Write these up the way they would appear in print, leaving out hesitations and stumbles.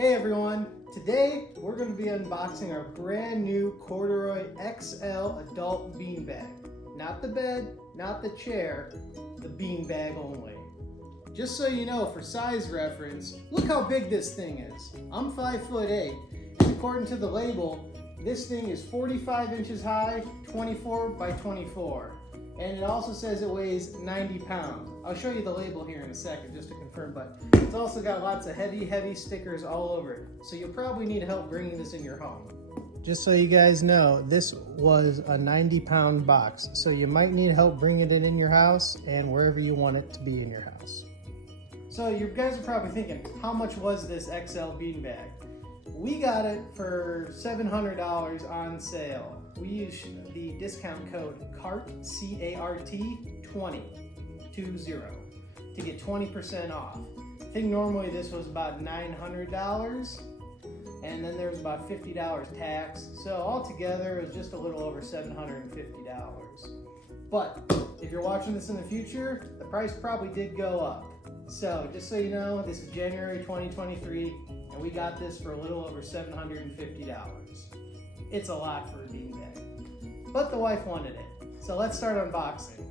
Hey everyone, today we're going to be unboxing our brand new CordaRoy XL adult beanbag. Not the bed, not the chair, the beanbag only. Just so you know, for size reference, look how big this thing is. I'm 5'8", and according to the label, this thing is 45 inches high, 24 by 24. And it also says it weighs 90 pounds. I'll show you the label here in a second just to confirm, but it's also got lots of heavy stickers all over it. So you'll probably need help bringing this in your home. Just so you guys know, this was a 90-pound box, so you might need help bringing it in your house and wherever you want it to be in your house. So you guys are probably thinking, how much was this XL beanbag? We got it for $700 on sale. We used the discount code CART, C-A-R-T, 20 to get 20% off. I think normally this was about $900, and then there was about $50 tax. So altogether, it was just a little over $750. But if you're watching this in the future, the price probably did go up. So just so you know, this is January 2023, and we got this for a little over $750. It's a lot for a beanbag, but the wife wanted it. So let's start unboxing.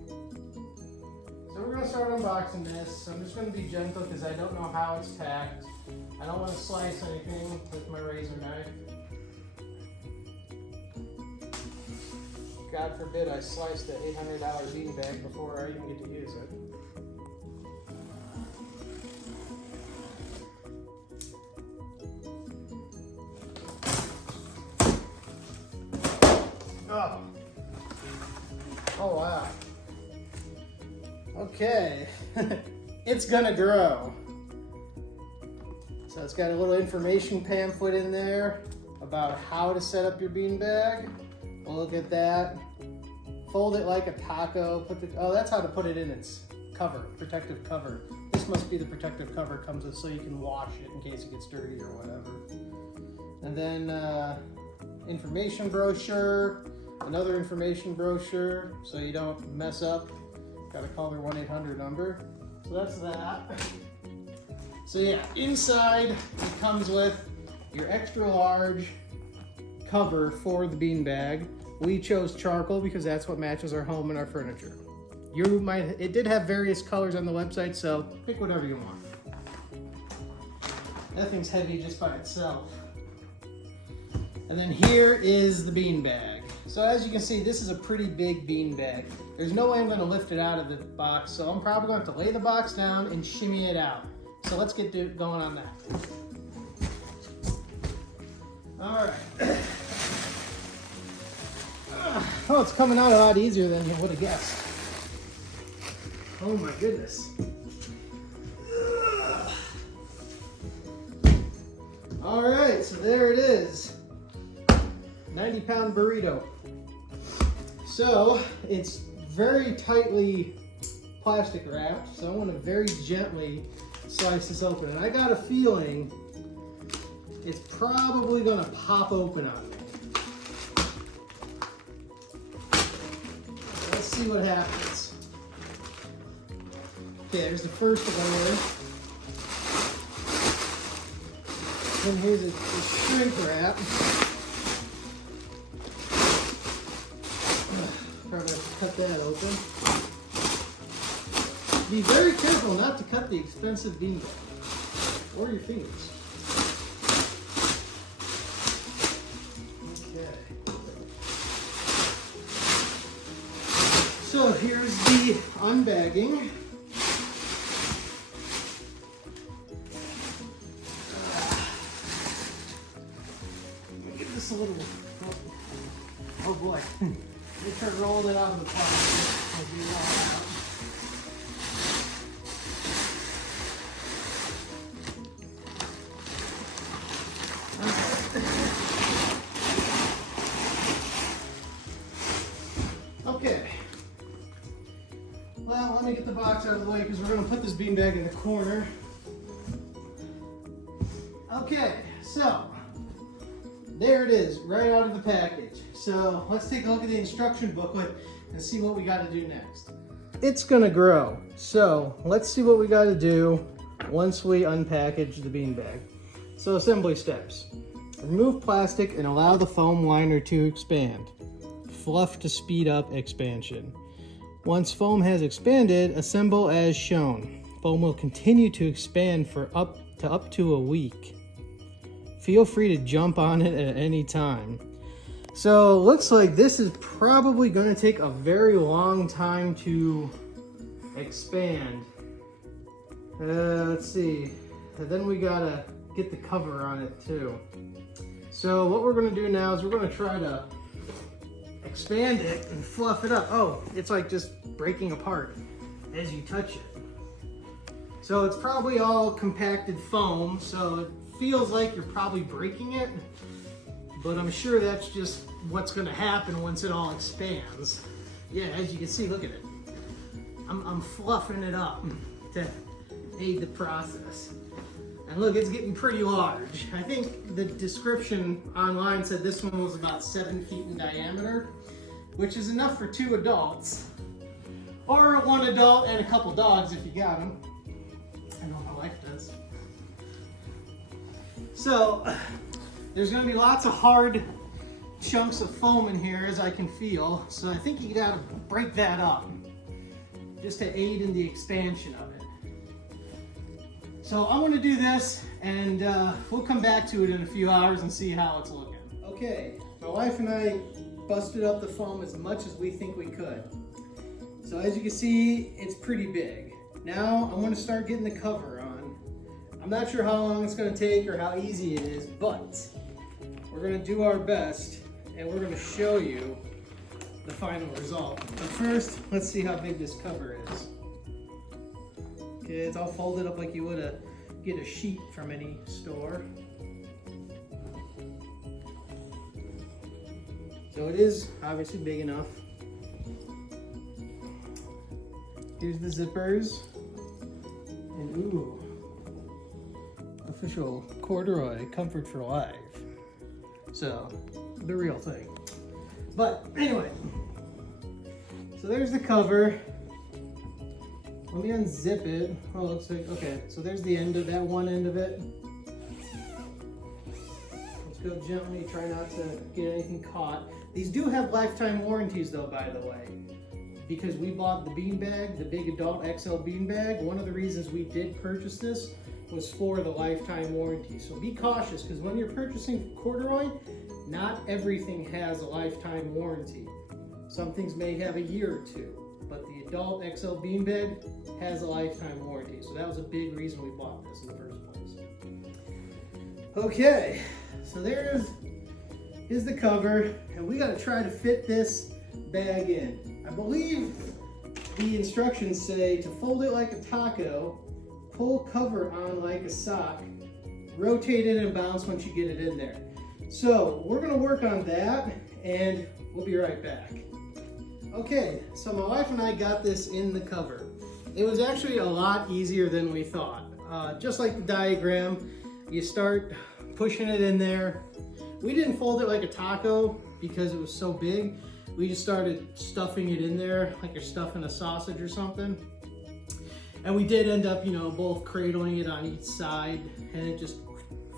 So we're gonna start unboxing this. I'm just gonna be gentle because I don't know how it's packed. I don't want to slice anything with my razor knife. God forbid I slice the $800 beanbag before I even get to use it. Oh wow. Okay. It's gonna grow. So it's got a little information pamphlet in there about how to set up your beanbag. We'll look at that. Fold it like a taco. Oh, that's how to put it in its cover, protective cover. This must be the protective cover it comes with, so you can wash it in case it gets dirty or whatever. And then information brochure. Another information brochure so you don't mess up. Gotta call their 1-800 number. So that's that. So yeah, inside it comes with your extra large cover for the beanbag. We chose charcoal because that's what matches our home and our furniture. It did have various colors on the website, so pick whatever you want. That thing's heavy just by itself. And then here is the beanbag. So as you can see, this is a pretty big beanbag. There's no way I'm gonna lift it out of the box, so I'm probably going to have to lay the box down and shimmy it out. So let's get going on that. All right. Oh, it's coming out a lot easier than you would have guessed. Oh my goodness. All right, so there it is. 90-pound burrito. So it's very tightly plastic wrapped, so I want to very gently slice this open. And I got a feeling it's probably going to pop open on me. Let's see what happens. Okay, there's the first layer. Then here's a shrink wrap. Probably have to cut that open. Be very careful not to cut the expensive beanbag or your fingers. Okay. So here's the unbagging. Let me give this a little. Oh boy. We start rolling it out of the pot. Okay. Well, let me get the box out of the way because we're going to put this beanbag in the corner. Okay, so there it is, right out of the package. So let's take a look at the instruction booklet and see what we got to do next. It's gonna grow, so let's see what we got to do once we unpackage the beanbag. So assembly steps. Remove plastic and allow the foam liner to expand. Fluff to speed up expansion. Once foam has expanded, assemble as shown. Foam will continue to expand for up to a week. Feel free to jump on it at any time. So looks like this is probably going to take a very long time to expand. Let's see. And then we gotta get the cover on it too. So what we're going to do now is we're going to try to expand it and fluff it up. Oh, it's like just breaking apart as you touch it. So it's probably all compacted foam, so it feels like you're probably breaking it, but I'm sure that's just what's going to happen once it all expands. Yeah, as you can see, look at it. I'm fluffing it up to aid the process. And look, it's getting pretty large. I think the description online said this one was about 7 feet in diameter, which is enough for 2 adults. Or 1 adult and a couple dogs if you got them. I know my wife does. So, there's gonna be lots of hard chunks of foam in here, as I can feel. So I think you gotta break that up, just to aid in the expansion of it. So I'm gonna do this, and we'll come back to it in a few hours and see how it's looking. Okay, my wife and I busted up the foam as much as we think we could. So as you can see, it's pretty big. Now I'm gonna start getting the cover on. I'm not sure how long it's gonna take or how easy it is, but we're gonna do our best, and we're gonna show you the final result. But first, let's see how big this cover is. Okay, it's all folded up like you would get a sheet from any store. So it is obviously big enough. Here's the zippers. And ooh, official CordaRoy Comfort for Life. So, the real thing. But anyway, so there's the cover. Let me unzip it. Oh, it looks like, okay, so there's the end of that one end of it. Let's go gently, try not to get anything caught. These do have lifetime warranties though, by the way. Because we bought the beanbag, the big adult XL beanbag, one of the reasons we did purchase this was for the lifetime warranty. So be cautious, because when you're purchasing CordaRoy, not everything has a lifetime warranty. Some things may have a year or two, but the adult XL beanbag has a lifetime warranty. So that was a big reason we bought this in the first place. Okay, so there's the cover, and we gotta try to fit this bag in. I believe the instructions say to fold it like a taco, pull cover on like a sock, rotate it and bounce once you get it in there. So we're gonna work on that, and we'll be right back. Okay, so my wife and I got this in the cover. It was actually a lot easier than we thought. Just like the diagram, you start pushing it in there. We didn't fold it like a taco because it was so big. We just started stuffing it in there like you're stuffing a sausage or something. And we did end up, both cradling it on each side, and it just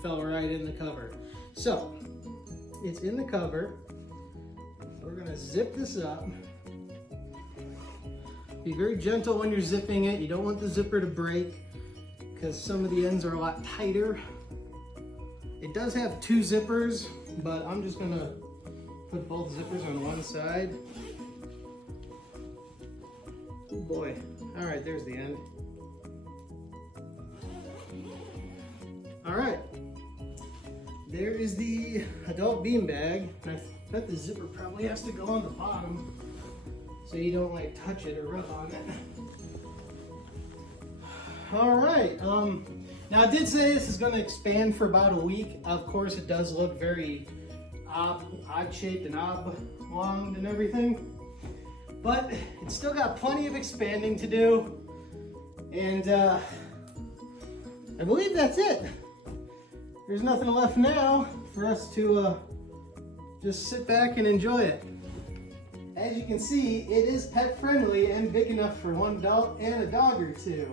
fell right in the cover. So, it's in the cover. We're gonna zip this up. Be very gentle when you're zipping it. You don't want the zipper to break because some of the ends are a lot tighter. It does have 2 zippers, but I'm just gonna put both zippers on one side. Oh boy. All right, there's the end. All right. There is the adult beanbag. I bet the zipper probably has to go on the bottom so you don't touch it or rub on it. All right. Now I did say this is going to expand for about a week. Of course, it does look very odd shaped and oblonged and everything, but it's still got plenty of expanding to do, and I believe that's it. There's nothing left now for us to just sit back and enjoy it. As you can see, it is pet friendly and big enough for 1 adult and a dog or 2.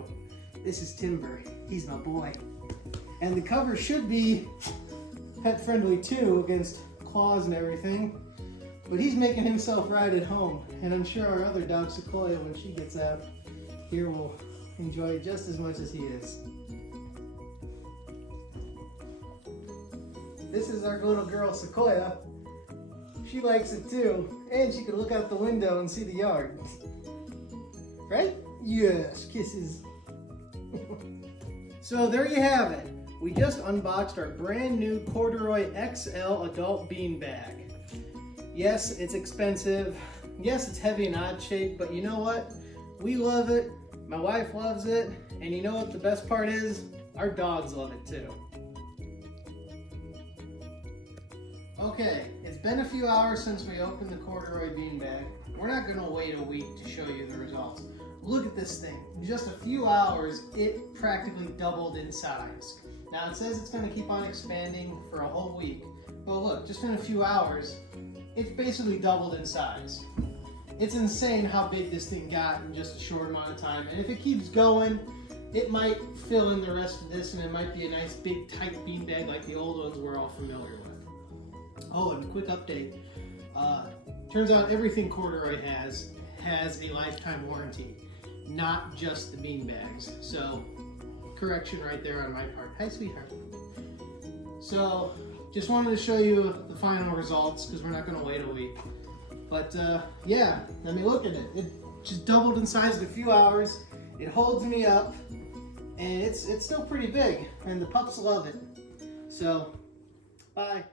This is Timber. He's my boy. And the cover should be pet friendly too, against claws and everything. But he's making himself right at home. And I'm sure our other dog, Sequoia, when she gets out here, will enjoy it just as much as he is. This is our little girl, Sequoia. She likes it too. And she can look out the window and see the yard. Right? Yes, kisses. So there you have it. We just unboxed our brand new CordaRoy XL adult beanbag. Yes, it's expensive. Yes, it's heavy and odd shaped, but you know what? We love it. My wife loves it. And you know what the best part is? Our dogs love it too. Okay, it's been a few hours since we opened the CordaRoy beanbag. We're not gonna wait a week to show you the results. Look at this thing. In just a few hours, it practically doubled in size. Now it says it's gonna keep on expanding for a whole week. Well look, just in a few hours, it's basically doubled in size. It's insane how big this thing got in just a short amount of time. And if it keeps going, it might fill in the rest of this and it might be a nice big tight beanbag like the old ones we're all familiar with. Oh, and a quick update. Turns out everything CordaRoy has a lifetime warranty, not just the beanbags. So, correction right there on my part. Hi, sweetheart. So, just wanted to show you the final results because we're not going to wait a week. But yeah, I mean, look at it. It just doubled in size in a few hours. It holds me up, and it's still pretty big, and the pups love it. So, bye.